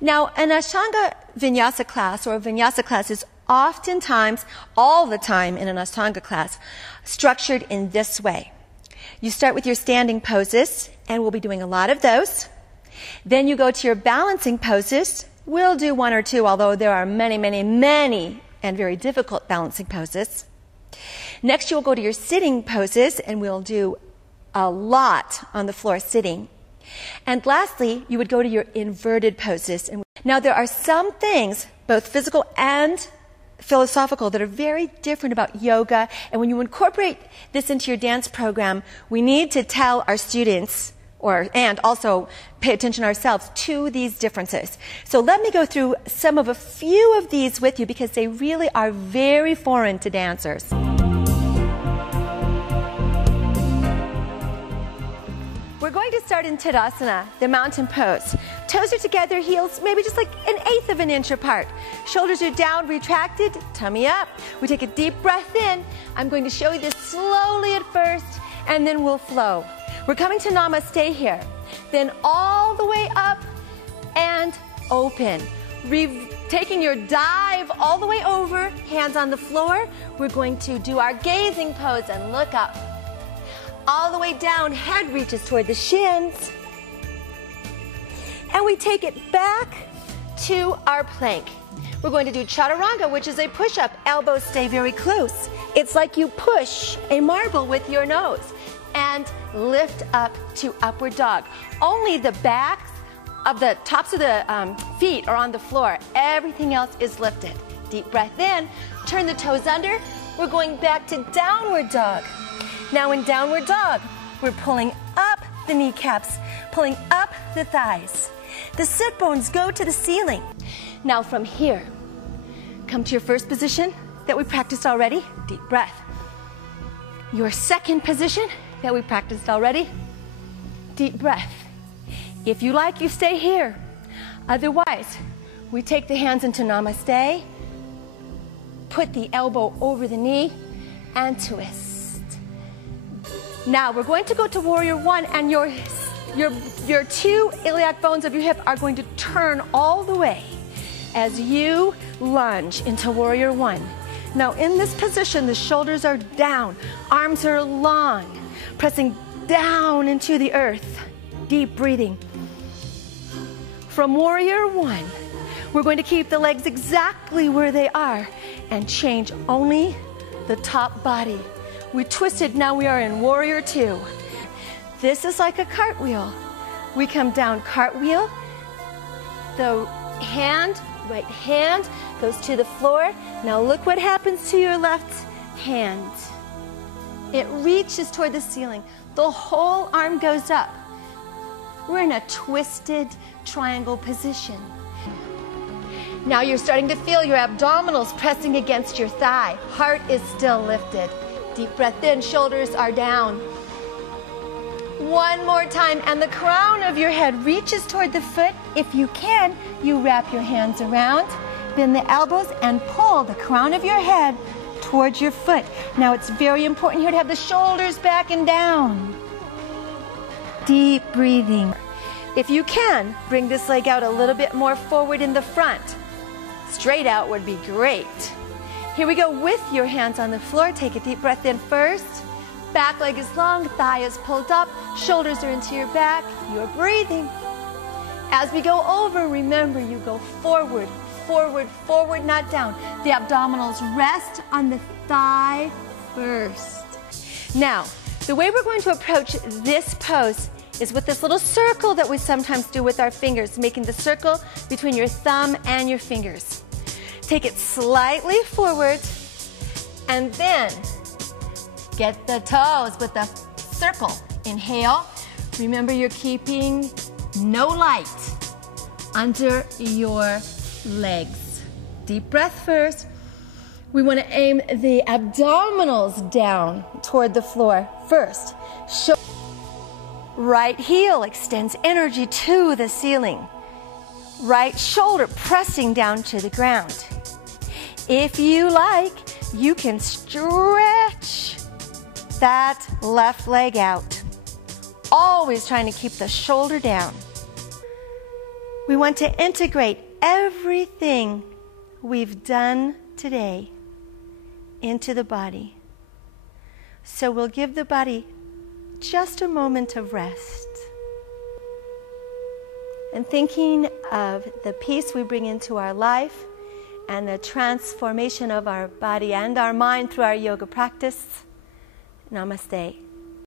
Now, an Ashtanga vinyasa class or a vinyasa class is oftentimes, all the time in an Ashtanga class, structured in this way. You start with your standing poses, and we'll be doing a lot of those. Then you go to your balancing poses. We'll do one or two, although there are many, many, many and very difficult balancing poses. Next, you'll go to your sitting poses, and we'll do a lot on the floor sitting. And lastly, you would go to your inverted poses. Now, there are some things, both physical and philosophical, that are very different about yoga. And when you incorporate this into your dance program, we need to tell our students and also pay attention ourselves to these differences. So let me go through a few of these with you because they really are very foreign to dancers. We're going to start in Tadasana, the mountain pose. Toes are together, heels maybe just like 1/8 of an inch apart. Shoulders are down, retracted, tummy up. We take a deep breath in. I'm going to show you this slowly at first, and then we'll flow. We're coming to Namaste here. Then all the way up and open. Taking your dive all the way over, hands on the floor. We're going to do our gazing pose and look up. All the way down, head reaches toward the shins. And we take it back to our plank. We're going to do chaturanga, which is a push-up. Elbows stay very close. It's like you push a marble with your nose and lift up to upward dog. Only the backs of the tops of the feet are on the floor. Everything else is lifted. Deep breath in, turn the toes under. We're going back to downward dog. Now in downward dog, we're pulling up the kneecaps, pulling up the thighs. The sit bones go to the ceiling. Now from here, come to your first position that we practiced already. Deep breath. Your second position that we practiced already. Deep breath. If you like, you stay here. Otherwise, we take the hands into Namaste, put the elbow over the knee, and twist. Now we're going to go to Warrior One, and your two iliac bones of your hip are going to turn all the way as you lunge into Warrior One. Now in this position, the shoulders are down, arms are long, pressing down into the earth. Deep breathing. From Warrior One, we're going to keep the legs exactly where they are and change only the top body. We twisted, now we are in Warrior Two. This is like a cartwheel. We come down cartwheel, the right hand goes to the floor. Now look what happens to your left hand. It reaches toward the ceiling. The whole arm goes up. We're in a twisted triangle position. Now you're starting to feel your abdominals pressing against your thigh. Heart is still lifted. Deep breath in, shoulders are down. One more time, and the crown of your head reaches toward the foot. If you can, you wrap your hands around, bend the elbows, and pull the crown of your head towards your foot. Now it's very important here to have the shoulders back and down. Deep breathing. If you can, bring this leg out a little bit more forward in the front. Straight out would be great. Here we go with your hands on the floor. Take a deep breath in first. Back leg is long, thigh is pulled up, shoulders are into your back. You're breathing. As we go over, remember you go forward, forward, forward, not down. The abdominals rest on the thigh first. Now, the way we're going to approach this pose is with this little circle that we sometimes do with our fingers, making the circle between your thumb and your fingers. Take it slightly forward, and then get the toes with the circle. Inhale. Remember, you're keeping no light under your legs. Deep breath first. We want to aim the abdominals down toward the floor first. Right heel extends energy to the ceiling. Right shoulder pressing down to the ground. If you like, you can stretch that left leg out. Always trying to keep the shoulder down. We want to integrate everything we've done today into the body. So we'll give the body just a moment of rest. And thinking of the peace we bring into our life and the transformation of our body and our mind through our yoga practice. Namaste.